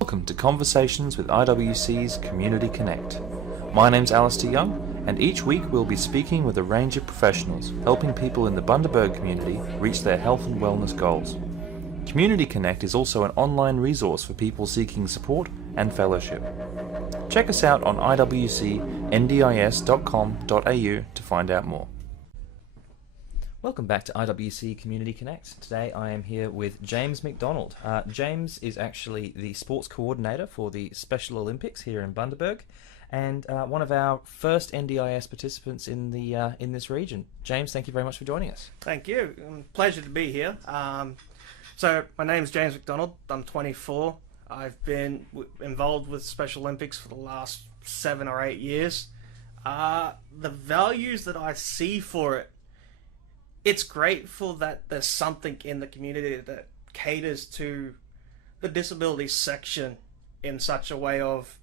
Welcome to Conversations with IWC's Community Connect. My name's Alistair Young, and each week we'll be speaking with a range of professionals, helping people in the Bundaberg community reach their health and wellness goals. Community Connect is also an online resource for people seeking support and fellowship. Check us out on iwcndis.com.au to find out more. Welcome back to IWC Community Connect. Today I am here with James McDonald. James is actually the sports coordinator for the Special Olympics here in Bundaberg, and one of our first NDIS participants in this region. James, thank you very much for joining us. Thank you. Pleasure to be here. So my name's James McDonald. I'm 24. I've been involved with Special Olympics for the last 7 or 8 years. The values that I see for it, it's grateful that there's something in the community that caters to the disability section in such a way of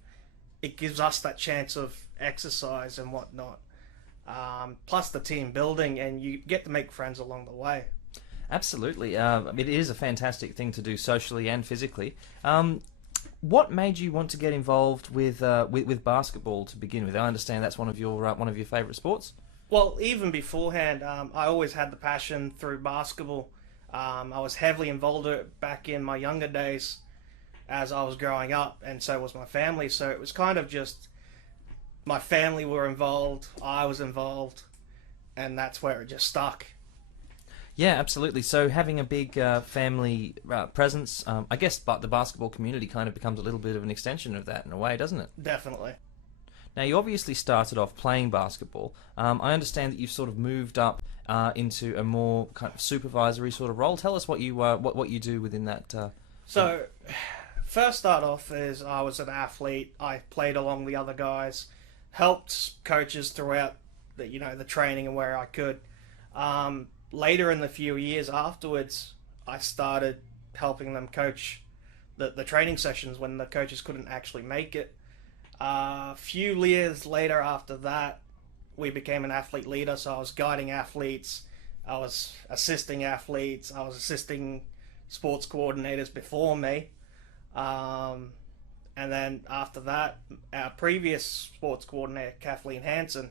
it gives us that chance of exercise and whatnot. Plus the team building, and you get to make friends along the way. Absolutely. It is a fantastic thing to do socially and physically. What made you want to get involved with basketball to begin with? I understand that's one of your favourite sports. Well, even beforehand, I always had the passion through basketball. I was heavily involved in it back in my younger days as I was growing up, and so was my family. So it was kind of just my family were involved, I was involved, and that's where it just stuck. Yeah, absolutely. So having a big family presence, I guess but the basketball community kind of becomes a little bit of an extension of that in a way, doesn't it? Definitely. Now, you obviously started off playing basketball. I understand that you've sort of moved up into a more kind of supervisory sort of role. Tell us what you what you do within that. So, first start off is I was an athlete. I played along the other guys, helped coaches throughout the training and where I could. Later in the few years afterwards, I started helping them coach the training sessions when the coaches couldn't actually make it. A few years later after that, we became an athlete leader, so I was guiding athletes, I was assisting athletes, I was assisting sports coordinators before me. And then after that, our previous sports coordinator, Kathleen Hansen,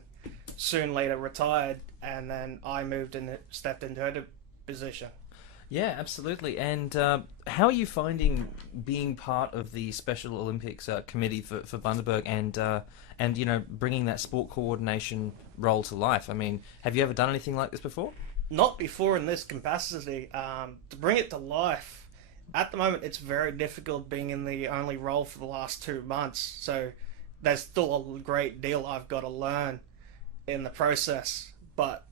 soon later retired, and then I stepped into her position. Yeah, absolutely. And how are you finding being part of the Special Olympics committee for Bundaberg and bringing that sport coordination role to life? I mean, have you ever done anything like this before? Not before in this capacity. To bring it to life, at the moment it's very difficult being in the only role for the last 2 months. So there's still a great deal I've got to learn in the process. But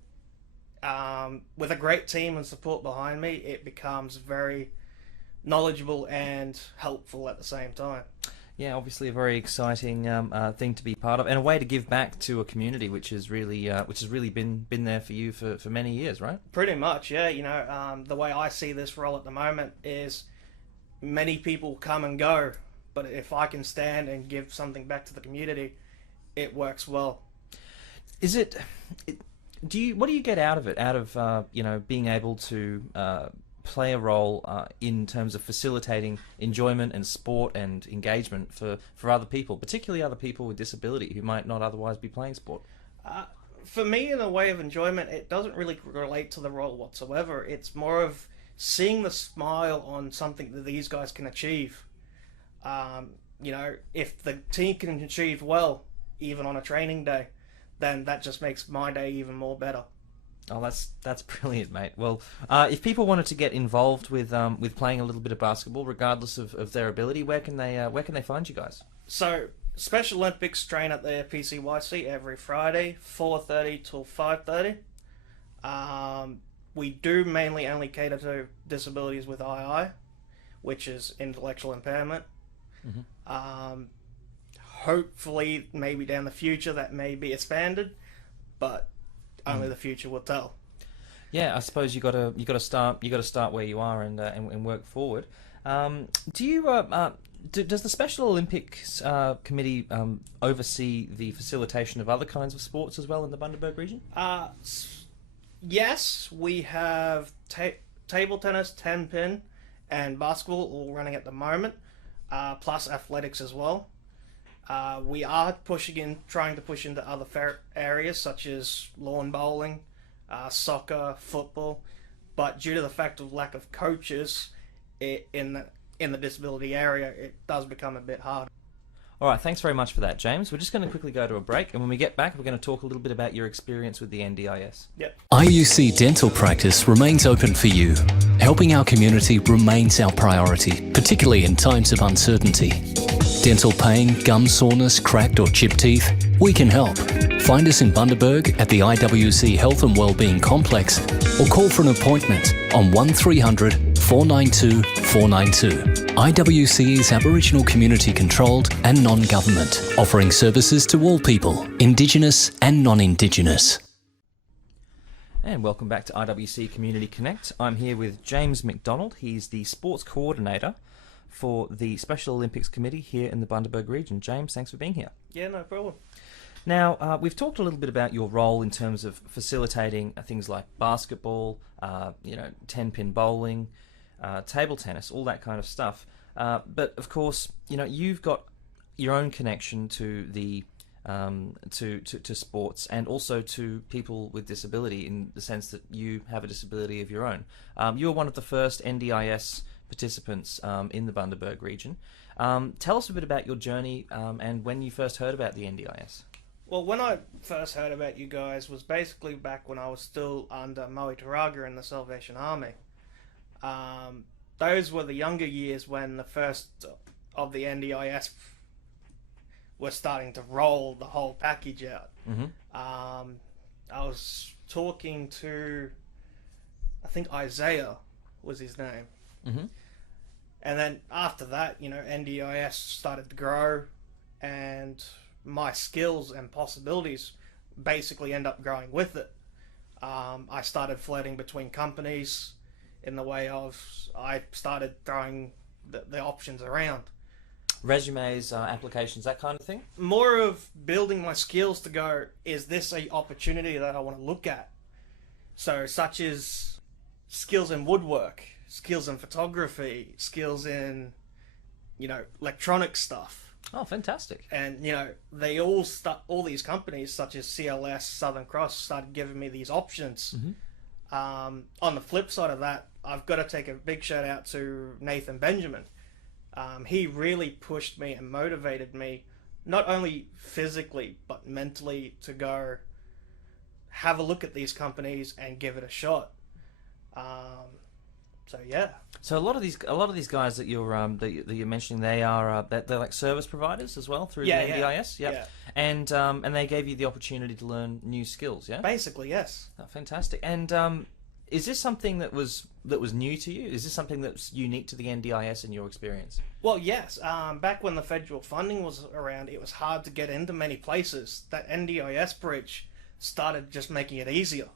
with a great team and support behind me, it becomes very knowledgeable and helpful at the same time. Yeah, obviously a very exciting thing to be part of, and a way to give back to a community which has really been there for you for many years, right? Pretty much, yeah. The way I see this role at the moment is many people come and go, but if I can stand and give something back to the community, it works well. What do you get out of it? Out of being able to play a role in terms of facilitating enjoyment and sport and engagement for other people, particularly other people with disability who might not otherwise be playing sport? For me, in a way of enjoyment, it doesn't really relate to the role whatsoever. It's more of seeing the smile on something that these guys can achieve. If the team can achieve well, even on a training day, then that just makes my day even more better. Oh, that's brilliant, mate. Well, if people wanted to get involved with playing a little bit of basketball, regardless of their ability, where can they find you guys? So, Special Olympics train at the PCYC every Friday, 4:30 till 5:30. We do mainly only cater to disabilities with II, which is intellectual impairment. Mm-hmm. Hopefully, maybe down the future that may be expanded, but only the future will tell. Yeah, I suppose you got to start where you are and work forward. Does the Special Olympics committee oversee the facilitation of other kinds of sports as well in the Bundaberg region? Yes, we have table tennis, 10-pin, and basketball all running at the moment. plus athletics as well. We are trying to push into other areas such as lawn bowling, soccer, football, but due to the fact of lack of coaches in the disability area, it does become a bit harder. All right, thanks very much for that, James. We're just going to quickly go to a break, and when we get back, we're going to talk a little bit about your experience with the NDIS. Yep. IUC Dental Practice remains open for you. Helping our community remains our priority, particularly in times of uncertainty. Dental pain, gum soreness, cracked or chipped teeth? We can help. Find us in Bundaberg at the IWC Health and Wellbeing Complex or call for an appointment on 1300 492 492. IWC is Aboriginal community controlled and non-government, offering services to all people, Indigenous and non-Indigenous. And welcome back to IWC Community Connect. I'm here with James McDonald. He's the sports coordinator for the Special Olympics Committee here in the Bundaberg region. James, thanks for being here. Yeah, no problem. Now, we've talked a little bit about your role in terms of facilitating things like basketball, 10-pin bowling, table tennis, all that kind of stuff. But of course, you've got your own connection to the to sports and also to people with disability in the sense that you have a disability of your own. You were one of the first NDIS participants in the Bundaberg region. Tell us a bit about your journey and when you first heard about the NDIS. Well, when I first heard about you guys was basically back when I was still under Moe Taraga in the Salvation Army. Those were the younger years when the first of the NDIS were starting to roll the whole package out. Mm-hmm. I was talking to, I think Isaiah was his name. Mm-hmm. And then after that, NDIS started to grow and my skills and possibilities basically end up growing with it. I started flirting between companies in the way of I started throwing the options around. Resumes, applications, that kind of thing? More of building my skills to go, is this a opportunity that I want to look at? So such as skills in woodwork, skills in photography, skills in, electronic stuff. Oh, fantastic. And, they all these companies such as CLS, Southern Cross started giving me these options. Mm-hmm. On the flip side of that, I've got to take a big shout out to Nathan Benjamin. He really pushed me and motivated me, not only physically, but mentally to go have a look at these companies and give it a shot. So yeah. So a lot of these guys that you're mentioning, they're like service providers as well through the NDIS. Yep. Yeah. And they gave you the opportunity to learn new skills. Yeah. Basically, yes. Oh, fantastic. And is this something that was new to you? Is this something that's unique to the NDIS in your experience? Well, yes. Back when the federal funding was around, it was hard to get into many places. That NDIS bridge started just making it easier.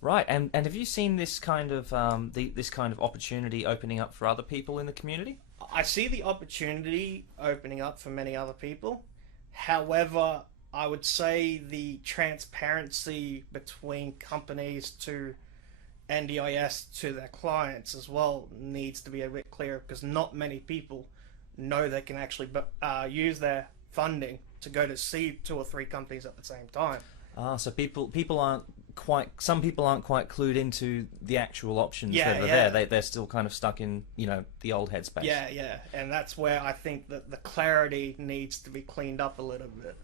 Right, and have you seen this kind of this kind of opportunity opening up for other people in the community? I see the opportunity opening up for many other people. However, I would say the transparency between companies to NDIS to their clients as well needs to be a bit clearer, because not many people know they can actually use their funding to go to see 2 or 3 companies at the same time. So people aren't quite. Some people aren't quite clued into the actual options that are there. They're still kind of stuck in the old headspace. Yeah, and that's where I think that the clarity needs to be cleaned up a little bit.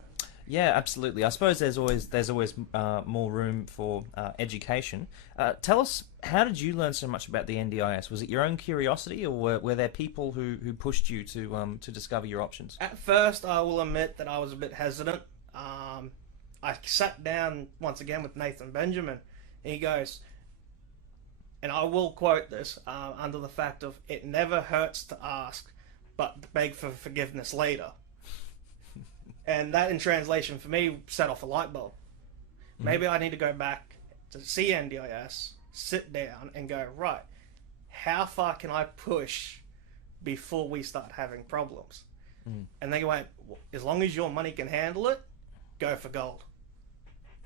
Yeah, absolutely. I suppose there's always more room for education. Tell us, how did you learn so much about the NDIS? Was it your own curiosity, or were there people who pushed you to discover your options? At first, I will admit that I was a bit hesitant. I sat down once again with Nathan Benjamin, and he goes, and I will quote this under the fact of, it never hurts to ask, but to beg for forgiveness later. And that, in translation, for me, set off a light bulb. Maybe I need to go back to see NDIS, sit down, and go, right, how far can I push before we start having problems? And they went, as long as your money can handle it, go for gold.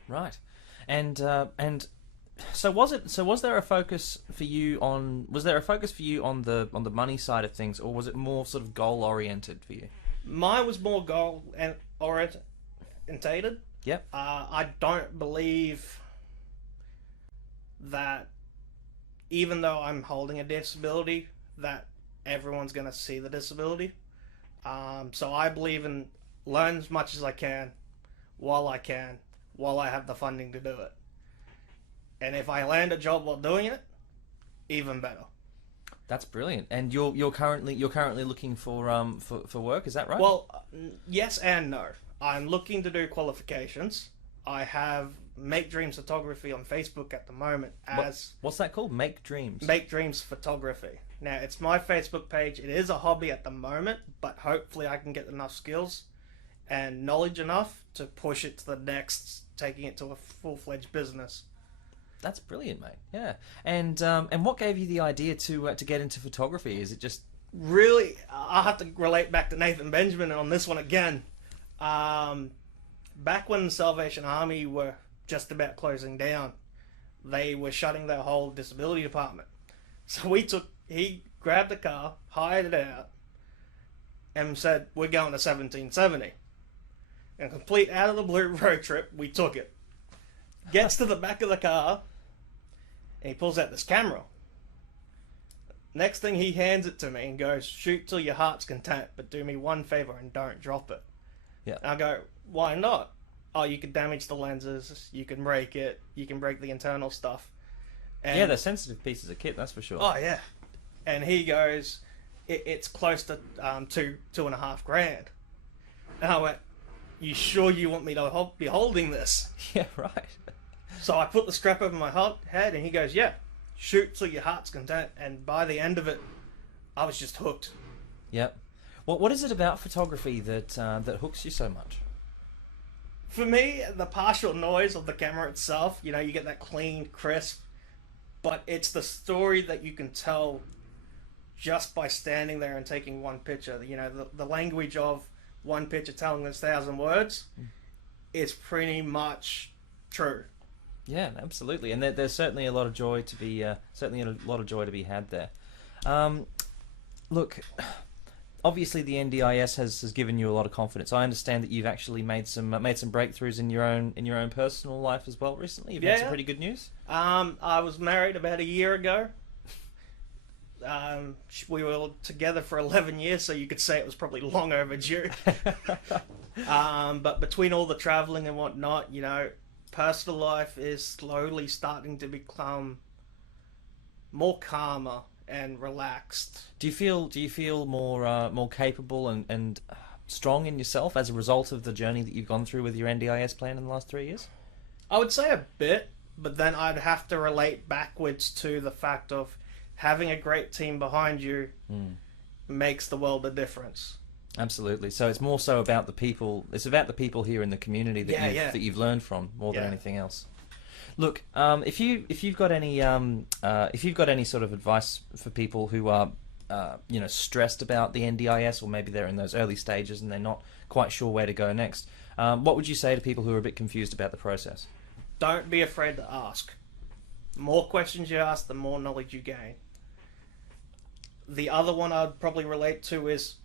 Right, and So was there a focus for you on the money side of things, or was it more sort of goal oriented for you? Mine was more goal and orientated. Yep. I don't believe that even though I'm holding a disability, that everyone's going to see the disability. So I believe in learn as much as I can, while I have the funding to do it. And if I land a job while doing it, even better. That's brilliant. And you're currently looking for work, is that right? Well, yes and no. I'm looking to do qualifications. I have Make Dreams Photography on Facebook at the moment as... What's that called? Make Dreams? Make Dreams Photography. Now, it's my Facebook page. It is a hobby at the moment, but hopefully I can get enough skills and knowledge enough to push it to the next, taking it to a full-fledged business. That's brilliant, mate. Yeah. And what gave you the idea to get into photography? Is it just... Really, I'll have to relate back to Nathan Benjamin on this one again. Back when the Salvation Army were just about closing down, they were shutting their whole disability department. So he grabbed a car, hired it out, and said, we're going to 1770. And complete out of the blue road trip, we took it. Gets to the back of the car, and he pulls out this camera. Next thing, he hands it to me and goes, shoot till your heart's content, but do me one favor and don't drop it. Yeah. I go, why not? Oh, you can damage the lenses, you can break it, you can break the internal stuff. And, yeah, they're sensitive pieces of kit, that's for sure. Oh, yeah. And he goes, it's close to $2.5 grand. And I went, you sure you want me to be holding this? Yeah, right. So I put the strap over my head, and he goes, yeah, shoot till your heart's content. And by the end of it, I was just hooked. Yep. What is it about photography that hooks you so much? For me, the partial noise of the camera itself, you get that clean, crisp, but it's the story that you can tell just by standing there and taking one picture. The language of one picture telling us 1,000 words is pretty much true. Yeah, absolutely, and there's certainly a lot of joy to be had there. Look, obviously the NDIS has given you a lot of confidence. I understand that you've actually made some breakthroughs in your own personal life as well recently. You've had some pretty good news. I was married about a year ago. We were together for 11 years, so you could say it was probably long overdue. But between all the traveling and whatnot, personal life is slowly starting to become more calmer and relaxed. Do you feel more capable and strong in yourself as a result of the journey that you've gone through with your NDIS plan in the last 3 years? I would say a bit, but then I'd have to relate backwards to the fact of having a great team behind you makes the world a difference. Absolutely. So it's more so about the people. It's about the people here in the community that you've learned from more than anything else. Look, if you've got any sort of advice for people who are stressed about the NDIS, or maybe they're in those early stages and they're not quite sure where to go next, what would you say to people who are a bit confused about the process? Don't be afraid to ask. The more questions you ask, the more knowledge you gain. The other one I'd probably relate to is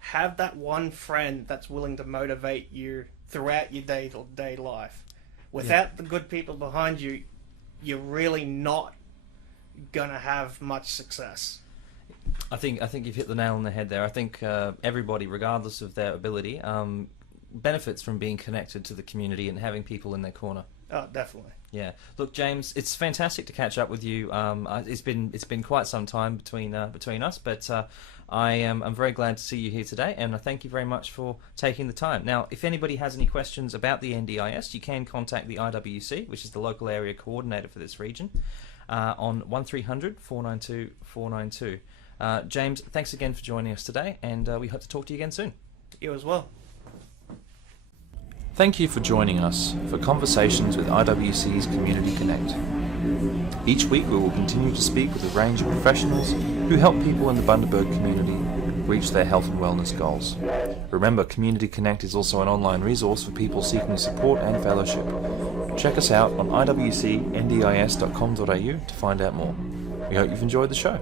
have that one friend that's willing to motivate you throughout your day-to-day life. Without the good people behind you, you're really not gonna have much success. I think you've hit the nail on the head there. I think everybody, regardless of their ability, benefits from being connected to the community and having people in their corner. Oh, definitely. Yeah. Look, James, it's fantastic to catch up with you. It's been quite some time between us, but I'm very glad to see you here today, and I thank you very much for taking the time. Now, if anybody has any questions about the NDIS, you can contact the IWC, which is the local area coordinator for this region, on 1300 492 492. James, thanks again for joining us today, and we hope to talk to you again soon. You as well. Thank you for joining us for Conversations with IWC's Community Connect. Each week we will continue to speak with a range of professionals who help people in the Bundaberg community reach their health and wellness goals. Remember, Community Connect is also an online resource for people seeking support and fellowship. Check us out on iwcndis.com.au to find out more. We hope you've enjoyed the show.